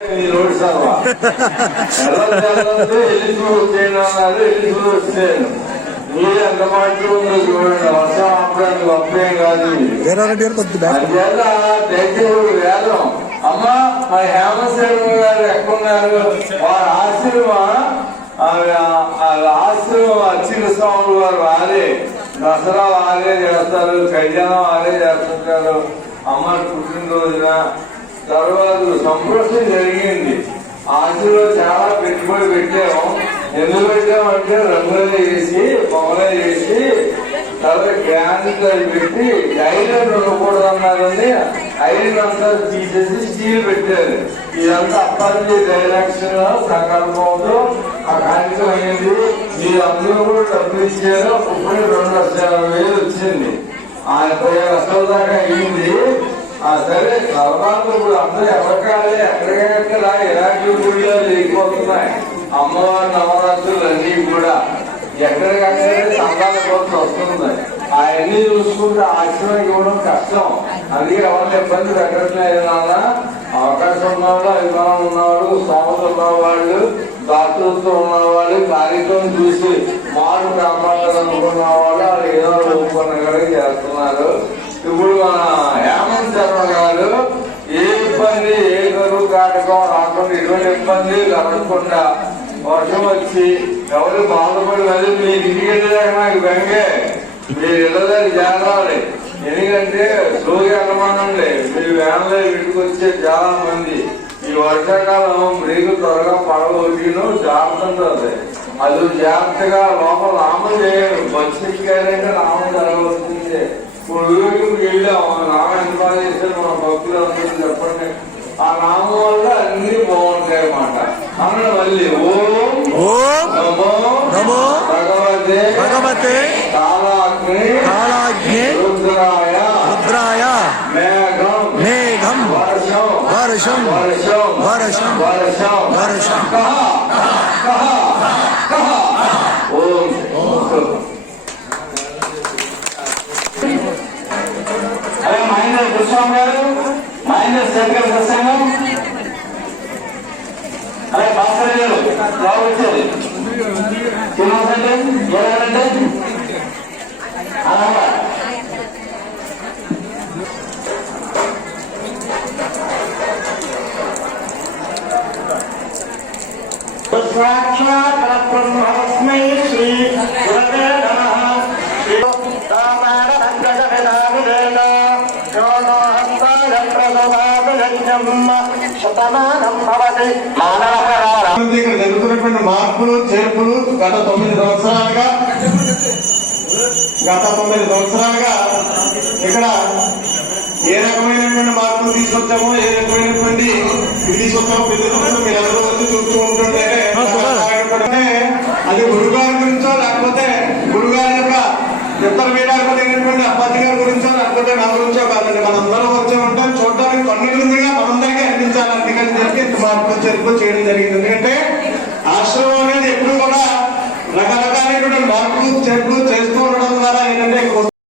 Road eligible అన్నారు eligible వచ్చేయను మీరు ఎంత మాటలు చూడండి వర్షం ఆపడానికి గొప్పేం కాదు అందువల్ల దయచేసి వేదం అమ్మా మా హేమశర్మ గారు ఎక్కడున్నారు వారి ఆశీర్వా ఆశ్రమం అచ్చిన స్వాములు వారు వారే. దసరా వారే చేస్తారు. కళ్యాణం వారే చేస్తుంటారు. అమ్మ పుట్టినరోజున తర్వాత సంప్రోషణ జరిగింది. ఆశలో చాలా పెట్టుబడి పెట్టాము. ఎందుకు పెట్టామంటే రంగులు వేసి పొగలు వేసి తర్వాత గ్రాండ్ పెట్టి ఐరన్ ఉండకూడదు అన్నారని ఐరన్ అంతా తీసేసి స్టీల్ పెట్టారు. ఇదంతా అప్పటి డైరెక్షన్ సంకల్పంతో ఆ కార్యక్రమం అయింది మీరందరూ కూడా డబ్బులు ఇచ్చారు. ఇప్పుడు రెండు లక్షల వేలు వచ్చింది. ఆ ఇరవై లక్షల దాకా అయింది. సరే నవరాత్రులు ఇప్పుడు అందరూ ఎవరికాలే ఎక్కడికెక్కడ ఎలాంటి గుడిలో లేకపోతున్నాయి అమ్మవారి నవరాత్రులు అన్ని కూడా ఎక్కడికక్కడే సంఘాల కోసం వస్తున్నాయి. అవన్నీ చూసుకుంటే ఆశ్రమం ఇవ్వడం కష్టం. అందుకే ఎవరిని ఇబ్బంది పెట్టట్లేదు నాన్న అవకాశం ఉన్నవాళ్ళు అభిమానం ఉన్నవాళ్ళు స్థాపత ఉన్నవాళ్ళు దాతృత్వం ఉన్నవాళ్ళు కార్యక్రమం చూసి మారు కాపాడాలనుకున్న వాళ్ళు వాళ్ళు ఏదో రూపొందగలి చేస్తున్నారు. ఇప్పుడు మన హేమంత్ శర్మ గారు ఏ ఇబ్బంది ఏ కరువు కాటకం రాకుండా ఎటువంటి ఇబ్బంది కలగకుండా వర్షం వచ్చి ఎవరు బాధపడి వెళ్ళి మీ ఇంటికి వెళ్ళేదాకా నాకు బెంగే. మీరు ఇళ్ళదాన్ని చేరాలి. ఎందుకంటే సూర్య అనుమానండి మీ వ్యాన్లో ఇంటికి వచ్చే చాలా మంది ఈ వర్షాకాలం మీకు త్వరగా పడవను జాగ్రత్త ఉంటుంది అది జాగ్రత్తగా లోపల రామం చేయరు బస్సు రామం నామం జరగవలసిందే. ఇప్పుడు వెళ్ళాము రామ ఎంత బాగా చేశారు మన భక్తులు అందరూ చెప్పండి. ఆ నామం వల్ల అన్ని బాగుంటాయి అన్నమాట అన్న మళ్ళీ ఓం ఓం నమో నమో భగవతే భగవతే కాలాగ్ని కాళాగ్ని రుద్రాయ రుద్రాయ మేఘం మేఘం వర్షం వర్షం వర్షం వర్షం వర్షం వర్షం కహ కహ కహ ఓం అరే మహేంద్ర కృష్ణం గారు మహేంద్ర శంకర సత్సంగం అలాగే భాస్కర్ గారు బాబు వచ్చారు శ్రీనివాస్ అంటే ఎవరంటే అలా సాక్షాత్ పరబ్రహ్మ ఇక్కడ జరుగుతున్నటువంటి మార్పులు చేర్పులు గత తొమ్మిది సంవత్సరాలుగా గత తొమ్మిది సంవత్సరాలుగా ఇక్కడ ఏ రకమైనటువంటి మార్పులు తీసుకొచ్చామో ఏ రకమైనటువంటి ఇది తీసుకొచ్చామో ప్రతి సంవత్సరం మీరందరూ వచ్చి చూస్తూ ఉంటుంటే అది గురుగారి గురించో లేకపోతే గురుగారి యొక్క ఉత్తర వీరాధిపతి అప్పాజీ గారి గురించో లేకపోతే నా గురించో కాదండి మనందరం వచ్చి అనిపించాలి ఇంత మార్పు చేర్పులు చేయడం జరిగింది. ఎందుకంటే ఆశ్రమం అనేది ఎప్పుడు కూడా రకరకాలైనటువంటి మార్పులు చేర్పులు